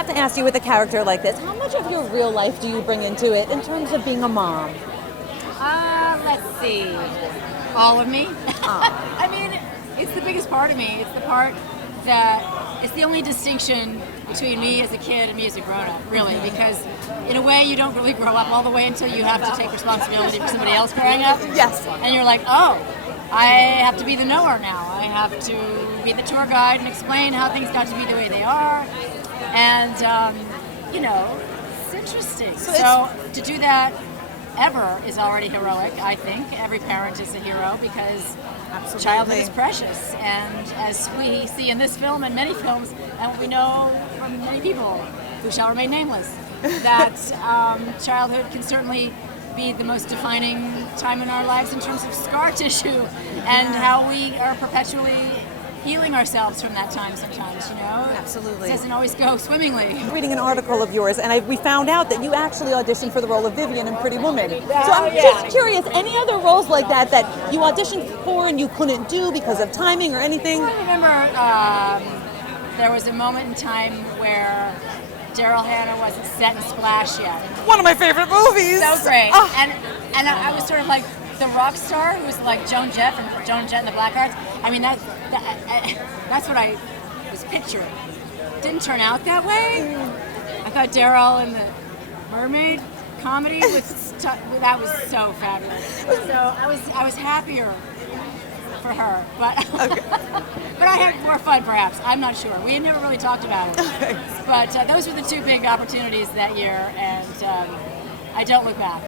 have to ask you, with a character like this, how much of your real life do you bring into it in terms of being a mom? Let's see. All of me. I mean, it's the biggest part of me. It's the part that it's the only distinction between me as a kid and me as a grown-up, really, because in a way you don't really grow up all the way until you have to take responsibility for somebody else growing up. Yes. And you're like, oh, I have to be the knower now. I have to be the tour guide and explain how things got to be the way they are. And, it's interesting. So to do that ever is already heroic, I think. Every parent is a hero because childhood is precious. And as we see in this film and many films, and we know from many people who shall remain nameless, that childhood can certainly be the most defining time in our lives in terms of scar tissue and how we are perpetually healing ourselves from that time sometimes, Absolutely. It doesn't always go swimmingly. Reading an article of yours, and we found out that you actually auditioned for the role of Vivian in Pretty Woman. So I'm just curious, any other roles like that you auditioned for and you couldn't do because of timing or anything? I remember there was a moment in time where Daryl Hannah wasn't set in Splash yet. One of my favorite movies! So great. Oh. And I was sort of like the rock star who was like Joan Jett from Joan Jett and the Blackhearts. I mean, that's what I was picturing. Didn't turn out that way. I thought Daryl and the Mermaid comedy that was so fabulous. So I was happier for her, but but I had more fun perhaps. I'm not sure. We had never really talked about it. Okay. But those were the two big opportunities that year, and I don't look back.